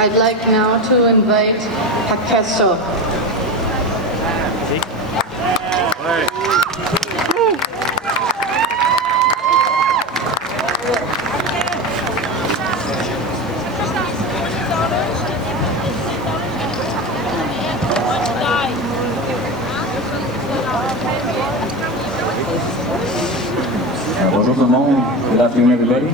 I'd like now to invite Hakeso. Bonjour tout le monde. Good afternoon, everybody.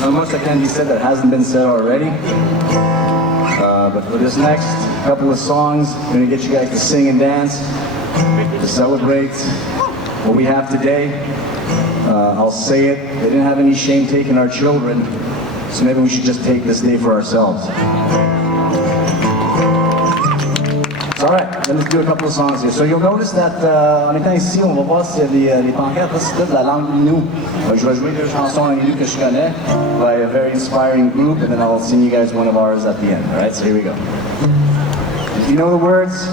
Not much that can be said that hasn't been said already. But for this next couple of songs, I'm going to get you guys to sing and dance to celebrate what we have today. I'll say it, they didn't have any shame taking our children, so maybe we should just take this day for ourselves. It's all right, let's do a couple of songs here. So you'll notice that en étant ici, on va voir s'il y a des pancartes, c'est de la langue Innu. Je vais jouer deux chansons en Innu que je connais by a very inspiring group, and then I'll sing you guys one of ours at the end. All right, so here we go. If you know the words,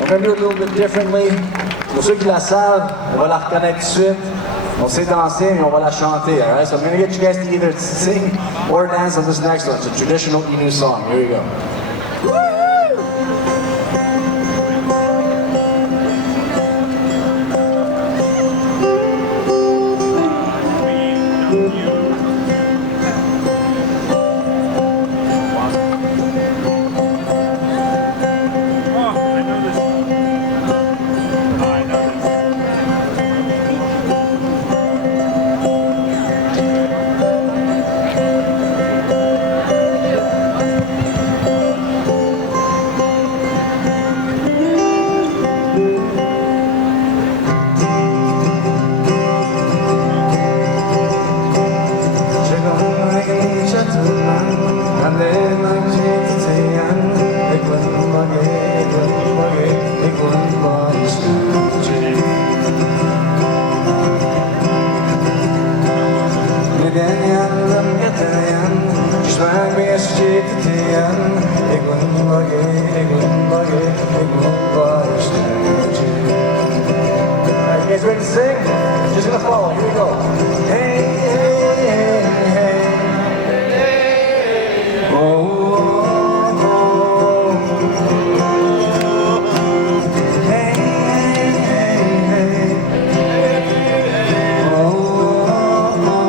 on va do it a little bit differently. Pour ceux qui la savent, on va la reconnaître tout de suite. On sait danser, mais on va la chanter, all right? So I'm going to get you guys to either sing or dance on this next one. It's a traditional Innu song. Here we go. to sing? She's gonna follow. Here we go. Hey, hey, hey, hey. Oh, oh, oh. Hey, hey, hey. Oh, oh, oh.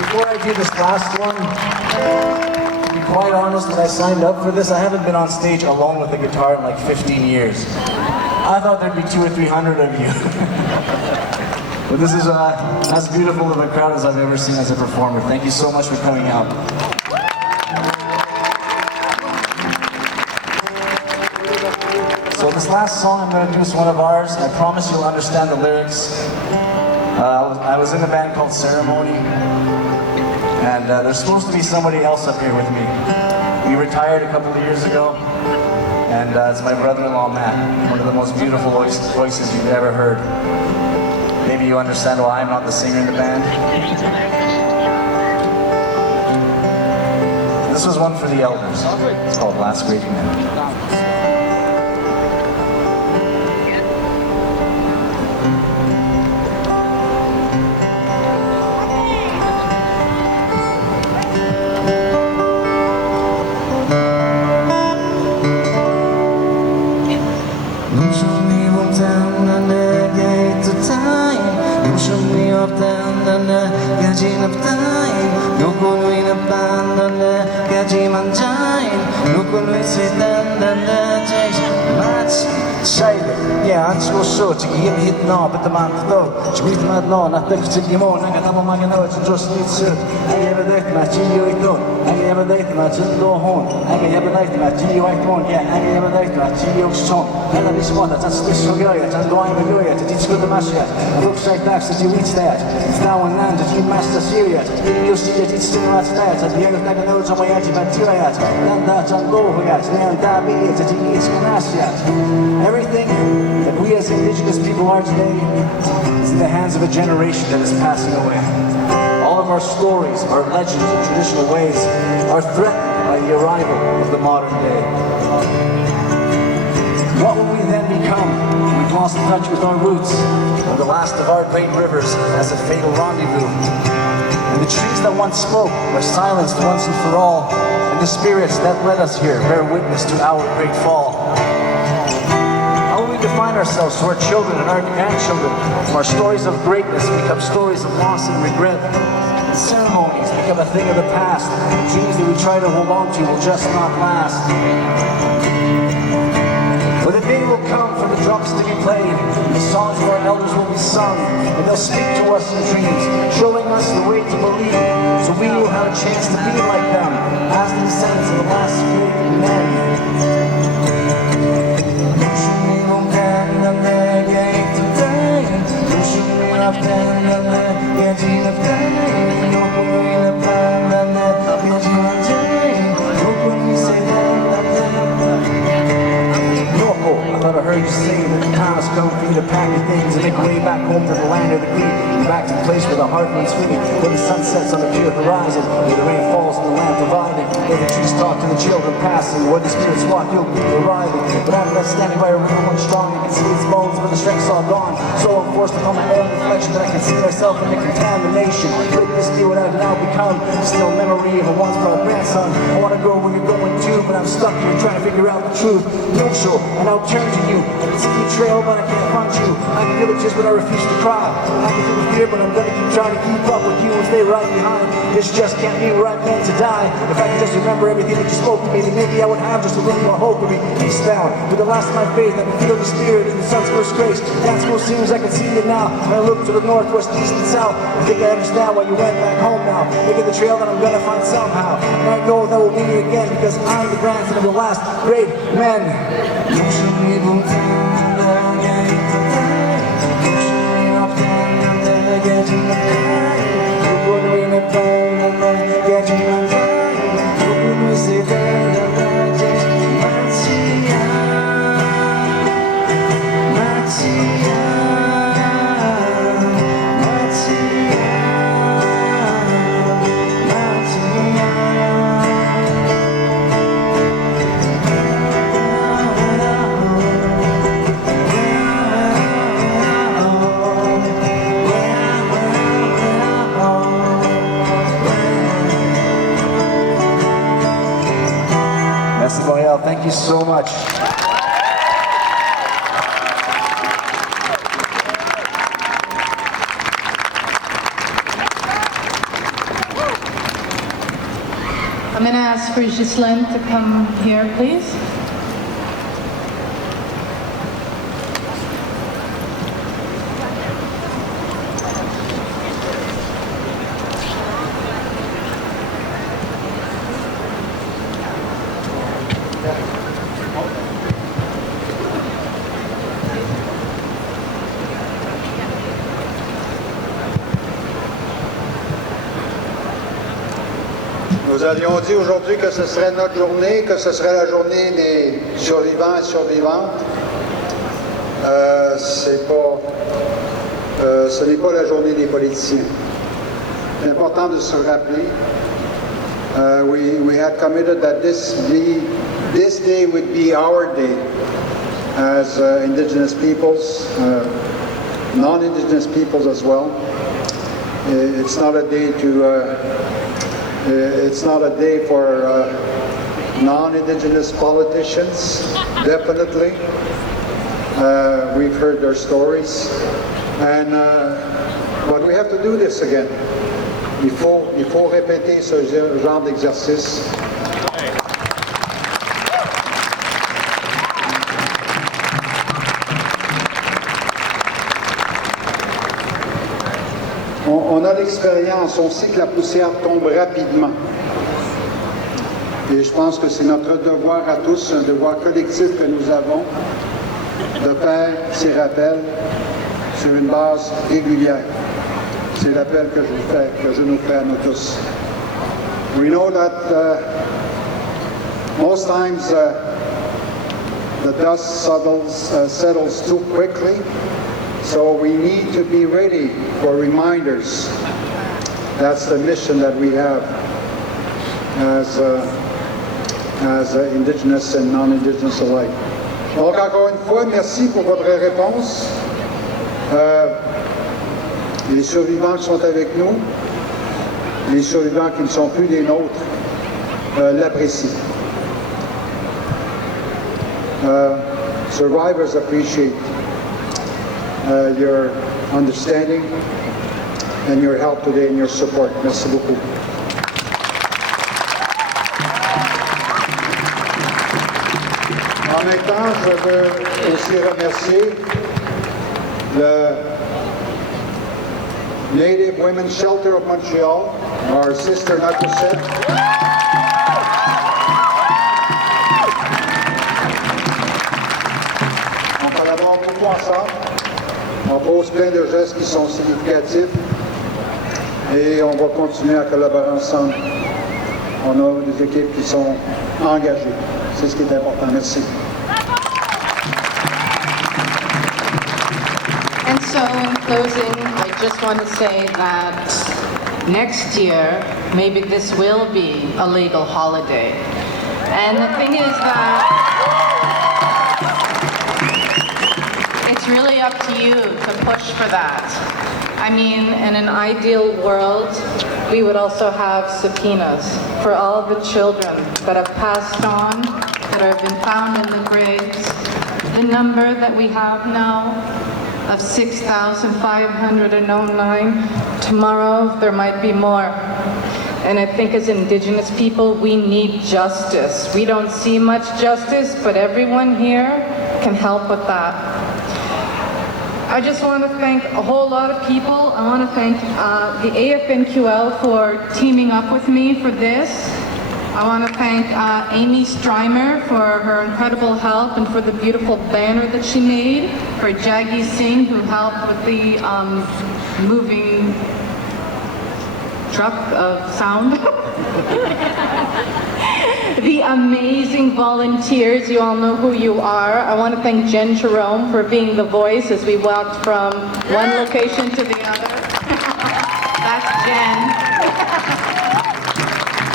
Before I do this last one, to be quite honest, when I signed up for this, I haven't been on stage alone with a guitar in like 15 years. I thought there'd be 200 or 300 of you. But this is as beautiful of a crowd as I've ever seen as a performer. Thank you so much for coming out. So this last song I'm going to do is one of ours. I promise you'll understand the lyrics. I was in a band called Ceremony, and there's supposed to be somebody else up here with me. We retired a couple of years ago, and it's my brother-in-law Matt, one of the most beautiful voices you've ever heard. Maybe you understand why I'm not the singer in the band. This was one for the elders. It's called Last Great Commandment. So to give hit no, but the man though, to be mad no, not the Timon, and I'm a man to just need to. I have a date match in you, I have a date match in Low Home, I have a date match in you, I don't get, I have a date match in your son. And I just want that's this so good, and going to do it, to teach good the mash yet. It looks like that, that you reach that. It's now and then that you master serious. You see it, it's still at that. At the end of the notes on my antibacterial, then that's on low, and diabetes, that you eat yet. Everything that we as indigenous people are today is in the hands of a generation that is passing away. All of our stories, our legends and traditional ways are threatened by the arrival of the modern day. What will we then become when we've lost touch with our roots, when the last of our great rivers has a fatal rendezvous? And the trees that once spoke are silenced once and for all, and the spirits that led us here bear witness to our great fall. How will we define ourselves to our children and our grandchildren? From our stories of greatness become stories of loss and regret. And ceremonies become a thing of the past. Dreams that we try to hold on to will just not last. But the day will come for the drums to be played, sung, and they'll speak to us in dreams, showing us the way to believe, so we will have a chance to be like them, as the descendants of the last great men. I thought I heard you say that the time has come for you to pack your things and make your way back home to the land of the Greek, back to the place where the heart runs free, where the sun sets on the pure horizon, where the rain falls and the lamp provided, where the trees talk to the children passing, where the spirits walk, you'll be arriving. But I'm left standing by a river one strong, you can see its bones, but the strength's all gone. So I'm forced to become my own reflection, that I can see myself in the contamination. Could this be what I've now become? Still memory of a once proud grandson. I want to go where you're going to, but I'm stuck here trying to figure out the truth. No sure, and I'll turn to you. I can see your trail, but I can't find you. I can feel it just, but I refuse to cry. I can feel the fear, but I'm gonna keep trying to keep up with you and stay right behind. This just can't be where I'm meant to die. If I could just remember everything that you spoke to me, then maybe I would have just a little more hope of me. Eastbound, with the last of my faith, I can feel the spirit in the sun's first grace. That school seems I can see it now. When I look to the northwest, east, and south, I think I understand why you went back home now. Making the trail that I'm gonna find somehow. And I know that we'll meet again because I'm the grandson of the last great men. Montreal, thank you so much. I'm going to ask for Ghislaine to come here, please. Nous avions dit aujourd'hui que ce serait notre journée, que ce serait la journée des survivants et survivantes. Ce n'est pas la journée des politiciens. C'est important de se rappeler. We had committed that this day would be our day as Indigenous peoples, non-Indigenous peoples as well. It's not a day it's not a day for non-Indigenous politicians, definitely. We've heard their stories. But we have to do this again. Il faut répéter ce genre d'exercice. On a l'expérience, on sait que la poussière tombe rapidement. Et je pense que c'est notre devoir à tous, un devoir collectif que nous avons, de faire ces rappels sur une base régulière. C'est l'appel que je nous fais à nous tous. We know that most times the dust settles too quickly. So we need to be ready for reminders. That's the mission that we have as Indigenous and non-Indigenous alike. Donc encore une fois, merci pour votre réponse. Les survivants qui sont avec nous, les survivants qui ne sont plus des nôtres, l'apprécient. Survivors appreciate your understanding and your help today and your support. Merci beaucoup. En même temps, je veux aussi remercier Native Women's Shelter of Montreal, our sister Natusset. On collabore beaucoup ensemble. On pose plein de gestes qui sont significatifs et on va continuer à collaborer ensemble. On a des équipes qui sont engagées. C'est ce qui est important. Merci. And so in closing, I just want to say that next year, maybe this will be a legal holiday. And the thing is that it's really up to you to push for that. I mean, in an ideal world, we would also have subpoenas for all the children that have passed on, that have been found in the graves. The number that we have now of 6,509, tomorrow there might be more. And I think as Indigenous people, we need justice. We don't see much justice, but everyone here can help with that. I just want to thank a whole lot of people. I want to thank the AFNQL for teaming up with me for this. I want to thank Amy Strymer for her incredible help and for the beautiful banner that she made, for Jaggi Singh who helped with the moving truck of sound. The amazing volunteers, you all know who you are. I want to thank Jen Jerome for being the voice as we walked from one location to the other. That's Jen.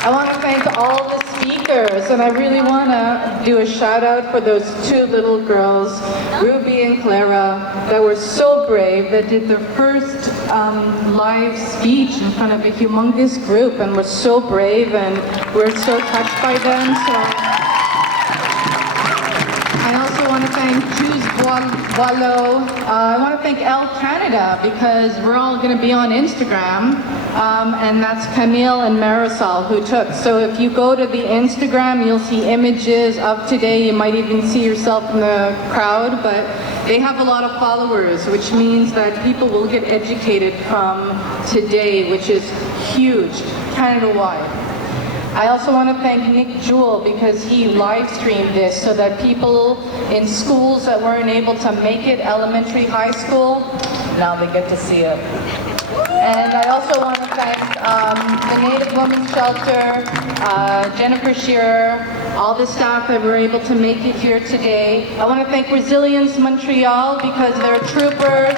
I want to thank all the speakers, and I really want to do a shout out for those two little girls, Ruby and Clara, that were so brave, that did their first live speech in front of a humongous group and were so brave, and we're so touched by them. So I also want to thank Choose Boileau. I want to thank Elle Canada because we're all going to be on Instagram. And that's Camille and Marisol who took. So if you go to the Instagram, you'll see images of today. You might even see yourself in the crowd, but they have a lot of followers, which means that people will get educated from today, which is huge, Canada-wide. I also want to thank Nick Jewell because he live streamed this so that people in schools that weren't able to make it, elementary, high school, now they get to see it. And I also want to thank the Native Women's Shelter, Jennifer Shearer, all the staff that were able to make it here today. I want to thank Resilience Montreal because they're troopers.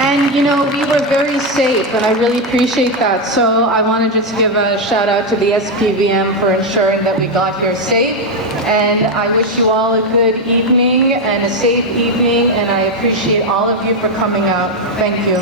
And you know, we were very safe, and I really appreciate that. So I want to just give a shout out to the SPVM for ensuring that we got here safe. And I wish you all a good evening and a safe evening, and I appreciate all of you for coming out. Thank you.